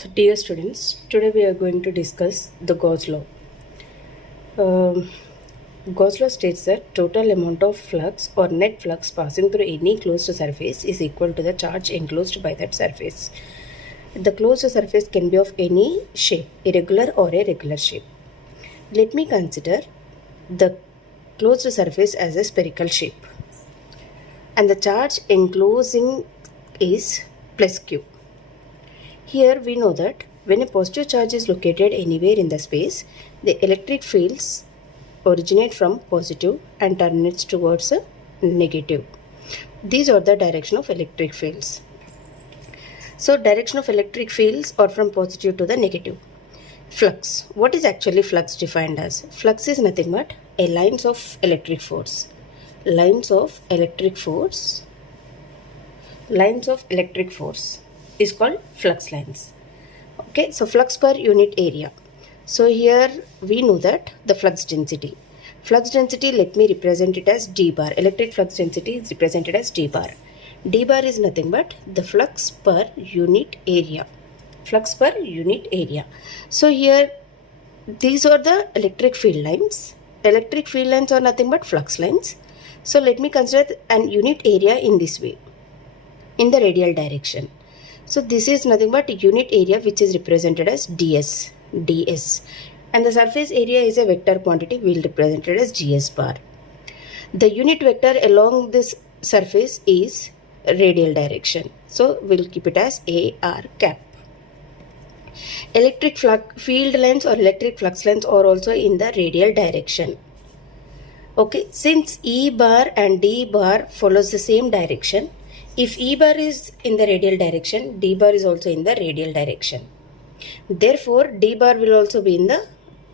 So, dear students, today we are going to discuss the Gauss law. Gauss law states that total amount of flux or net flux passing through any closed surface is equal to the charge enclosed by that surface. The closed surface can be of any shape, irregular or a regular shape. Let me consider the closed surface as a spherical shape, and the charge enclosing is plus Q. Here we know that when a positive charge is located anywhere in the space, the electric fields originate from positive and terminates towards a negative. These are the direction of electric fields. So direction of electric fields are from positive to the negative. Flux. What is actually flux defined as? Flux is nothing but a lines of electric force. Lines of electric force is called flux lines. Okay, so flux per unit area. So here we know that the flux density. Flux density, let me represent it as d bar. Electric flux density is represented as d bar. D bar is nothing but the flux per unit area. Flux per unit area. So here these are the electric field lines. Electric field lines are nothing but flux lines. So let me consider an unit area in this way, in the radial direction. So this is nothing but unit area which is represented as ds. And the surface area is a vector quantity, we will represent it as gs bar. The unit vector along this surface is radial direction. So we'll keep it as AR cap. Electric field lines or electric flux lines are also in the radial direction. Okay, since E bar and D bar follows the same direction, if E bar is in the radial direction, D bar is also in the radial direction. Therefore, D bar will also be in the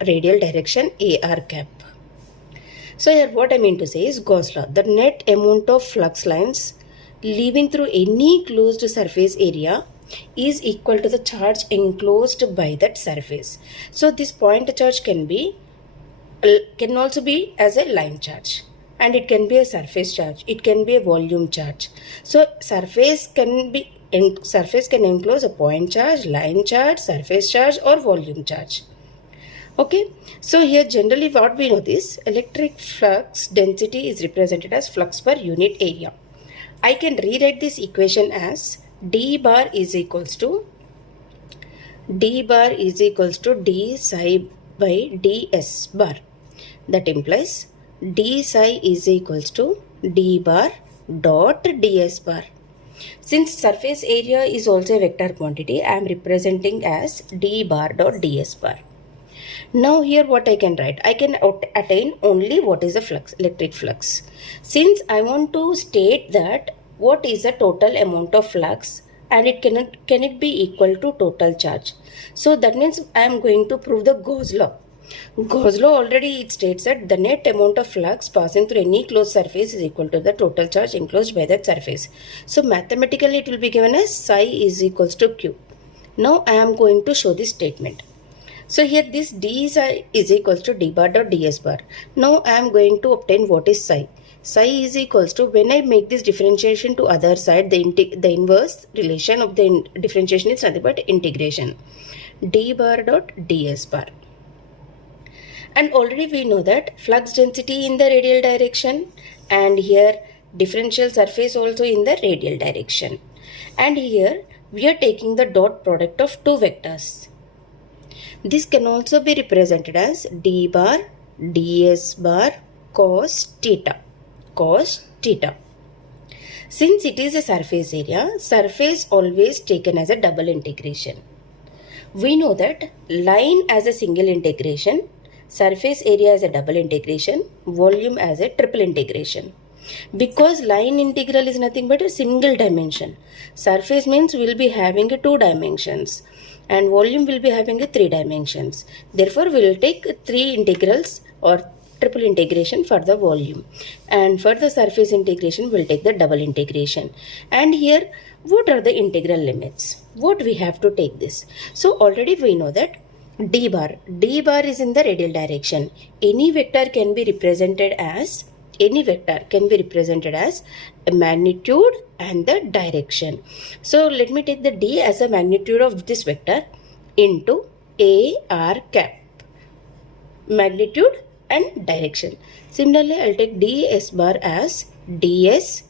radial direction AR cap. So here what I mean to say is Gauss law. The net amount of flux lines leaving through any closed surface area is equal to the charge enclosed by that surface. So this point charge can also be as a line charge, and it can be a surface charge, it can be a volume charge. So surface can enclose a point charge, line charge, surface charge or volume charge. Okay, so here generally what we know is electric flux density is represented as flux per unit area. I can rewrite this equation as d bar is equals to d psi by ds bar. That implies d psi is equals to d bar dot ds bar. Since surface area is also a vector quantity, I am representing as d bar dot ds bar. Now here what I can write? I can attain only what is the flux, electric flux. Since I want to state that what is the total amount of flux and can it be equal to total charge. So that means I am going to prove the Gauss law. Gauss law already it states that the net amount of flux passing through any closed surface is equal to the total charge enclosed by that surface. So mathematically it will be given as psi is equals to Q. Now I am going to show this statement. So here this d psi is equals to d bar dot ds bar. Now I am going to obtain what is psi. Psi is equals to, when I make this differentiation to other side, the inverse relation of the differentiation is nothing but integration. D bar dot ds bar. And already we know that flux density in the radial direction, and here differential surface also in the radial direction. And here we are taking the dot product of two vectors. This can also be represented as d bar ds bar cos theta. Since it is a surface area, surface always taken as a double integration. We know that line as a single integration, surface area as a double integration, volume as a triple integration. Because line integral is nothing but a single dimension. Surface means we will be having a 2 dimensions and volume will be having a 3 dimensions. Therefore, we will take 3 integrals or triple integration for the volume, and for the surface integration we will take the double integration. And here what are the integral limits? What we have to take this? So already we know that d bar is in the radial direction. Any vector can be represented as magnitude and the direction. So let me take the D as a magnitude of this vector into A r cap, magnitude and direction. Similarly, I'll take ds bar as ds